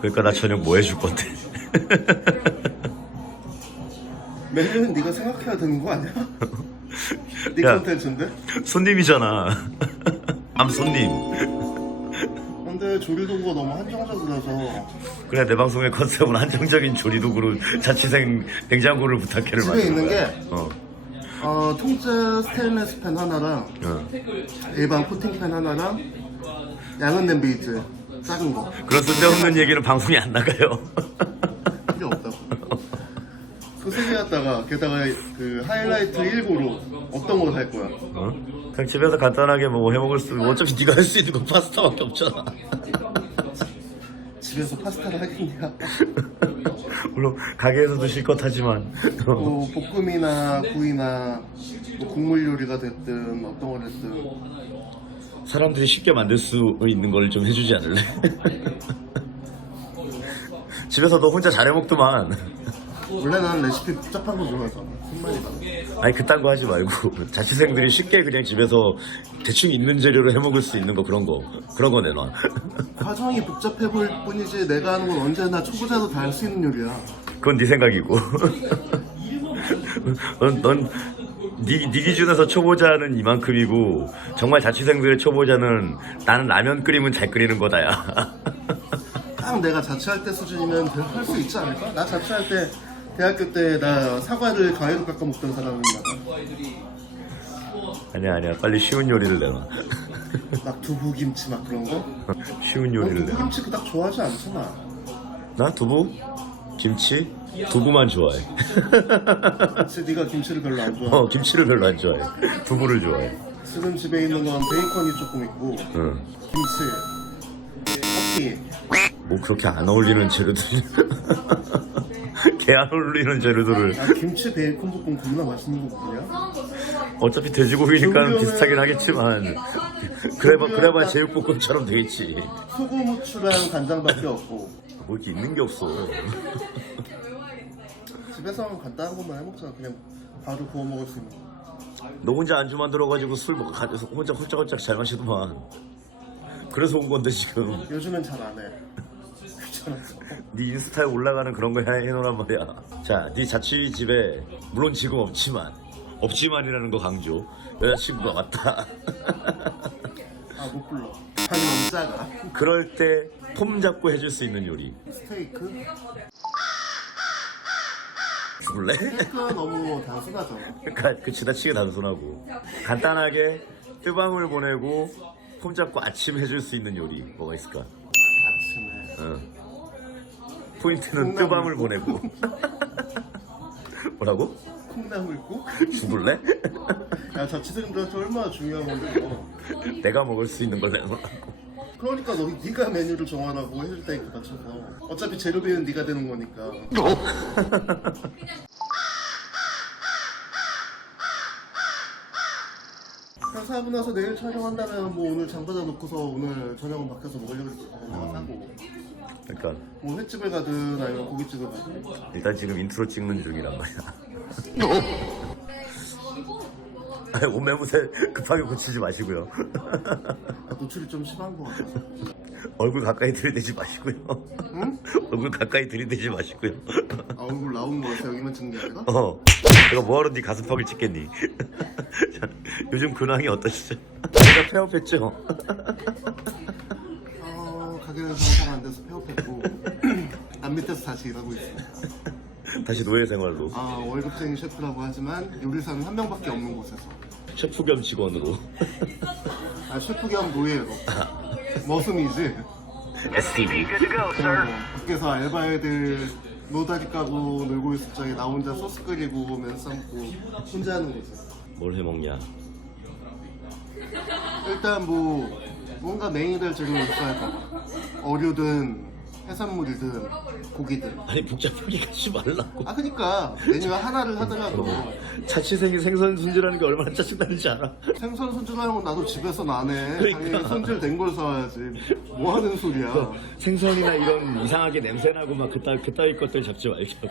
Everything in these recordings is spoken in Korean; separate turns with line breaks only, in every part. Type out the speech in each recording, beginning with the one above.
그러니까 나 저녁 뭐 해줄 건데?
메뉴는 네가 생각해야 되는 거 아니야? 네
야.
컨텐츠인데?
손님이잖아. 암 손님.
근데 조리도구가 너무 한정적이라서
그래 내 방송의 컨셉은 한정적인 조리도구로 자취생 냉장고를 부탁해를
집에
만드는
있는
거야.
게
어.
어, 통짜 스테인레스 팬 하나랑
어.
일반 코팅팬 하나랑 양은 냄비 있지 작은 거
그런 쓸데없는 얘기는 방송에 안 나가요.
필요 없다고 갖다가 게다가 그 하이라이트 1고로 어떤 걸 할 거야
어? 그냥 집에서 간단하게 뭐 해먹을 수 어차피 네가 할 수 있는 건 파스타밖에 없잖아.
집에서 파스타를 하겠냐
물론 가게에서도 실컷 하지만 어.
뭐 볶음이나 구이나 뭐 국물 요리가 됐든 어떤 걸 했든
사람들이 쉽게 만들 수 있는 걸 좀 해주지 않을래? 집에서 너 혼자 잘해 먹더만.
원래 는 레시피 복잡한 거 좋아하잖아 손만이다
아니 그딴 거 하지 말고 자취생들이 쉽게 그냥 집에서 대충 있는 재료로 해 먹을 수 있는 거 그런 거 그런 거 내놔.
과정이 복잡해 보일 뿐이지 내가 하는 건 언제나 초보자도 다 할 수 있는 요리야
그건 네 생각이고. 넌, 넌, 네, 네 기준에서 초보자는 이만큼이고, 정말 자취생들의 초보자는 나는 라면 끓이면 잘 끓이는 거다야.
딱 내가 자취할 때 수준이면 할 수 있지 않을까? 나 자취할 때 대학교 때 나 사과를 가위로 깎아 먹던 사람입니다.
아니야, 아니야. 빨리 쉬운 요리를 내놔.
막 두부 김치 막 그런 거?
쉬운
너
요리를 내놔.
두부김치 그닥 좋아하지 않잖아.
나 두부? 김치? 두부만 좋아해.
그치 네가 김치를 별로 안 좋아해.
어, 김치를 별로 안 좋아해. 두부를 좋아해.
지금 집에 있는 건 베이컨이 조금 있고
응.
김치, 커피.
뭐 그렇게 안 어울리는 재료들이. 개안 어울리는 재료들을.
아 김치 베이컨 볶음 겁나 맛있는 거 뭐냐?
어차피 돼지고기니까 비슷하긴 하겠지만. 그래봐, 그래봐 제육볶음처럼 되겠지.
소금, 후추랑 간장밖에 없고
뭐 이렇게 있는 게 없어.
집에서 하면 간단한 것만 해먹잖아. 그냥 바로 구워 먹을 수 있는 거.
너 혼자 안주 만들어가지고 술 먹, 가져서 혼자 홀짝홀짝 잘 마시더만. 그래서 온 건데 지금.
요즘엔 잘 안 해. 귀찮아서.
네 인스타에 올라가는 그런 거 해- 해놓으란 말이야. 자, 네 자취 집에 물론 지금 없지만 없지만이라는 거 강조. 여자친구가 왔다.
아 못 불러. 너무 작아.
그럴 때 폼 잡고 해줄 수 있는 요리.
스테이크?
죽을래?
너무 단순하죠.
그러니까 그 지나치게 단순하고 간단하게 뜨방울 보내고 폼 잡고 아침 해줄 수 있는 요리 뭐가 있을까?
아침에.
어. 포인트는. 뜨밤을 보내고 뭐라고?
콩나물국?
죽을래?
야 자취생들한테 얼마나 중요한 건데.
내가 먹을 수 있는 걸 내놔
그러니까 너 네가 메뉴를 정하라고 해줄 테니까 맞춰서. 어차피 재료비는 네가 되는 거니까. 그래서 하고 나서 내일 촬영한다면 뭐 오늘 장바자 놓고서 오늘 저녁은 밖에서 먹으려고 하고.
그러니까.
뭐 횟집을 가든 아니면 고깃집을 가든.
일단 지금 인트로 찍는 중이란 말이야. 아니, 옷매무새 급하게 고치지 마시고요.
아, 노출이 좀 심한 것 같아서
얼굴 가까이 들이대지 마시고요.
응?
얼굴 가까이 들이대지 마시고요.
아, 얼굴 나오는 거 같아 여기만 찍는 게 아니라
어. 내가 뭐하러 네 가슴팍을 찍겠니? 자, 요즘 근황이 어떠시죠? 제가 폐업했죠?
어, 가게는 장사가 안 돼서 폐업했고 남 밑에서 다시 일하고 있어
다시 노예 생활로.
아 월급쟁이 셰프라고 하지만 요리사는 한 명밖에 없는 곳에서.
셰프 겸 직원으로.
아 셰프 겸 노예로 머슴이지?
STV
어, 밖에서 알바애들 노다리 까고 놀고 있을 적에 나 혼자 소스 끓이고 면 삶고 혼자 하는 거지.
뭘 해먹냐?
일단 뭐 뭔가 메인이 될 재료가 있어야 돼 어류든 해산물이든 고기든
아니 복잡하게 가지 말라고.
아 그니까. 메뉴 하나를 하더라도
자취생이 생선 손질하는 게 얼마나 짜증나는지 알아?
생선 손질하는 건 나도 집에서는 안해
그러니까.
당연히 손질된 걸 사와야지. 뭐 하는 소리야.
생선이나 이런 이상하게 냄새나고 막 그따, 그따위 것들 잡지 말자고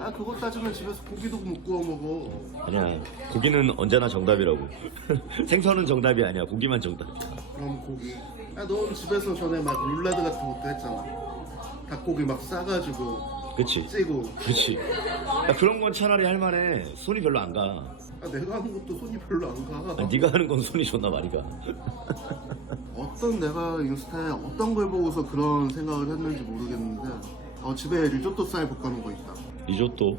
야 그거 따지면 집에서 고기도 못 구워 먹어
아니야. 고기는 언제나 정답이라고. 생선은 정답이 아니야. 고기만 정답이야
그럼 고기. 야넌 집에서 전에 막 룰라드 같은 것도 했잖아. 닭고기 막 싸가지고
그치.
찌고.
그치. 야, 그런 건 차라리 할만해. 손이 별로 안가.
아, 내가 하는 것도 손이 별로 안 가.
아, 네가 하는 건 손이 존나 많이 가.
어떤 내가 인스타에 어떤 걸 보고서 그런 생각을 했는지 모르겠는데 어, 집에 리조또 쌀 볶아놓은 거 있다.
리조또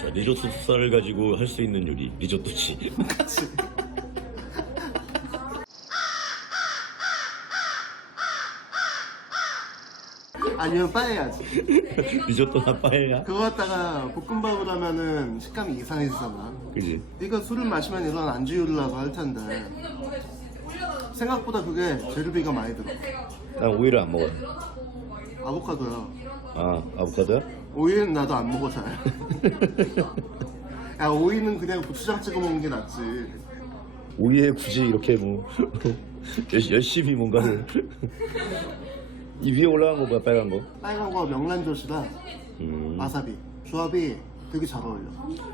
자 리조또 쌀을 가지고 할 수 있는 요리 리조또지
그치? 아니면 빠에야지.
리조또나 빠에야
그거 갖다가 볶음밥을 하면은 식감이 이상해지잖아.
그지
네가 술을 마시면 이런 안주요리라고 할 텐데 생각보다 그게 재료비가 많이 들어.
난 오이를 안 먹어
아보카도야.
아 아보카도야?
오이는 나도 안 먹어 잘. 야 오이는 그냥 고추장 찍어 먹는 게 낫지.
오이에 굳이 이렇게 뭐 열- 열심히 뭔가를 이 위에 올라간 거 뭐야 빨간 거?
빨간 거 명란젓이랑
음,
와사비 조합이 되게 잘 어울려.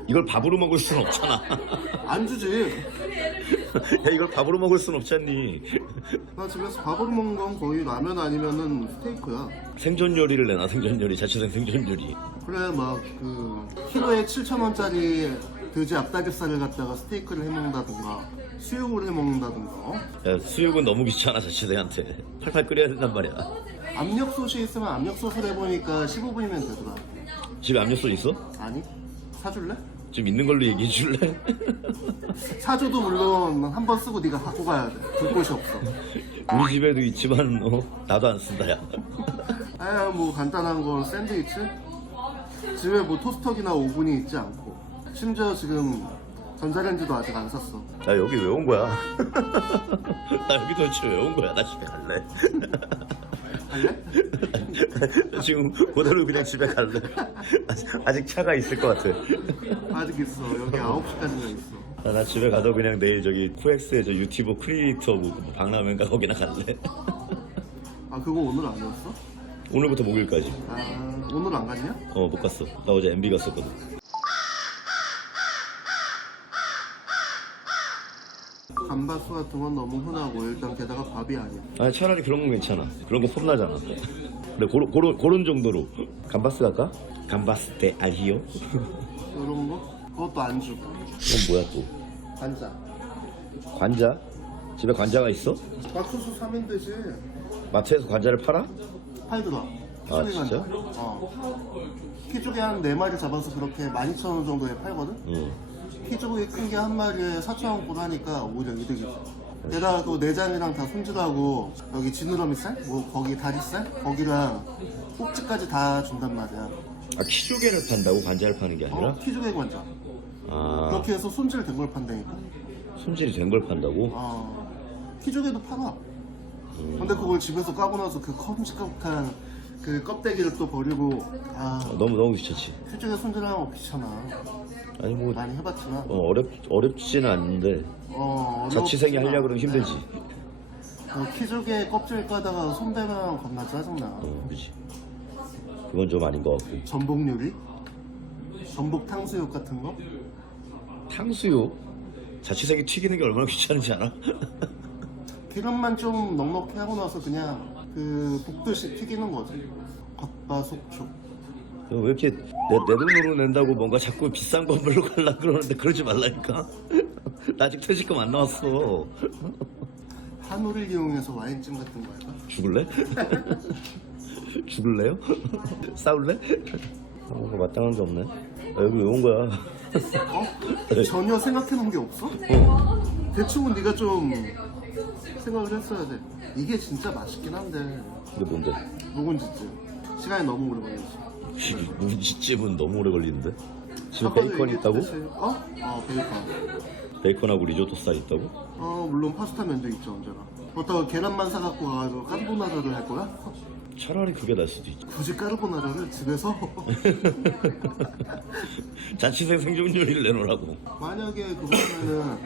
이걸 밥으로 먹을 순 없잖아
안 주지.
야 이걸 밥으로 먹을 순 없잖니
나 집에서 밥으로 먹는 건 거의 라면 아니면은 스테이크야.
생존 요리를 내놔 생존 요리 자취생 생존 요리
그래 막 그 키로에 7천 원짜리 돼지 앞다리살을 갖다가 스테이크를 해 먹는다든가 수육을 해 먹는다든가 어?
야 수육은 너무 귀찮아 자취생한테 팔팔 끓여야 된단 말이야
압력솥이 있으면 압력솥을 해보니까 15분이면 되더라.
집에 압력솥 있어?
아니 사줄래?
좀 있는 걸로 얘기해 줄래?
사줘도 물론 한 번 쓰고 네가 갖고 가야 돼. 둘 곳이 없어.
우리 집에도 있지만 어, 나도 안 쓴다 야
아, 뭐 간단한 건 샌드위치? 집에 뭐 토스터기나 오븐이 있지 않고 심지어 지금 전자레인지도 아직 안 샀어.
나 여기 왜 온 거야? 나 여기 도대체 왜 온 거야? 나 집에 갈래.
갈래?
나 지금 그대로 그냥 집에 갈래. 아직, 아직 차가 있을 것 같아.
아직 있어. 여기 9시까지가 있어.
나, 나 집에 가서 그냥 내일 저기 쿠엑스의 저 유튜버 크리에이터 뭐 박람회인가 거기나 갈래.
아 그거 오늘 아니었어?
오늘부터 목요일까지.
아 오늘 안 갔냐?
어, 못 갔어. 나 어제 MB 갔었거든.
감바스 같은 건 너무 흔하고 일단 게다가 밥이 아니야.
아 차라리 그런 건 괜찮아. 그런 거 폼나잖아. 근데 고런, 고런, 고런 정도로. 감바스 갈까? 감바스 때 알히요?
이런 거? 그것도 안 주고.
그건 뭐야 또?
관자.
관자? 집에 관자가 있어?
막수수 사면 되지.
마트에서 관자를 팔아?
팔더라.
아,
키조개
진짜?
관자. 어. 키조개 한 4마리 잡아서 그렇게 12,000원 정도에 팔거든?
응.
키조개 큰게 한 마리에 4,000원권 하니까 오히려 이득이지. 게다가 그 내장이랑 다 손질하고 여기 지느러미살? 뭐 거기 다리살? 거기랑 꼭지까지 다 준단 말이야.
아 키조개를 판다고 관자를 파는 게 아니라?
어, 키조개 관자.
아
그렇게 해서 손질된 걸 판다니까.
손질이 된 걸 판다고?
어, 키조개도 팔아. 근데 그걸 집에서 까고 나서 그 컴직한 그 껍데기를 또 버리고 아
아, 너무 너무 귀찮지.
키조개 손질하는 거 귀찮아.
아니 뭐
많이 해봤지만
어, 어렵 어렵지는 않은데
어
자취생이
어렵지만,
하려 그러면 힘들지.
어, 키조개 껍질 까다가 손대면 겁나 짜증나.
어, 그렇지. 그건 좀 아닌 것 같고.
전복 요리? 전복 탕수육 같은 거?
탕수육 자취생이 튀기는 게 얼마나 귀찮은지 알아?
기름만 좀 넉넉히 하고 나서 그냥 그 볶듯이 튀기는 거지. 겉바 속촉.
왜 이렇게 내, 내 돈으로 낸다고 뭔가 자꾸 비싼 건물로 가려 그러는데 그러지 말라니까. 나 아직 퇴직금 안 나왔어.
한우를 이용해서 와인찜 같은 거 할까?
죽을래? 죽을래요? 싸울래? 아, 뭔가 마땅한 게 없네. 아, 여기 왜 온 거야?
어? 전혀 생각해 놓은 게 없어?
어.
대충은 네가 좀 생각을 했어야 돼. 이게 진짜 맛있긴 한데
이게 뭔데?
묵은지찜 시간이 너무 오래 걸리지.
무지집은 너무 오래 걸리는데? 지금
아까도
베이컨 있다고?
얘기했듯이- 어? 어 베이컨.
베이컨하고 리조또 쌀 있다고?
어 물론 파스타 면도 있죠 언제나. 그렇다고 계란만 사갖고 가가지고 까르보나라를 할 거야?
차라리 그게 날 수도 있지.
굳이 까르보나라를 집에서?
자취생 생존 요리를 내놓으라고.
만약에 그거면은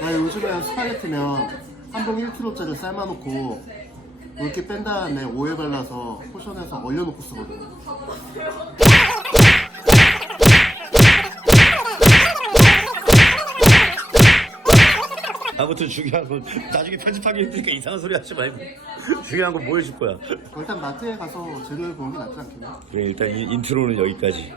나 요즘에 스파게티면 한봉 1kg짜리 삶아놓고 이렇게 뺀 다음에 오일 발라서 포션해서 얼려놓고 쓰거든.
아무튼 중요한 건 나중에 편집하기 힘드니까 이상한 소리 하지 말고 중요한 건뭐 해줄 거야
일단 마트에 가서 재료를 보는 게 낫지 않겠냐?
그래 일단 이 인트로는 여기까지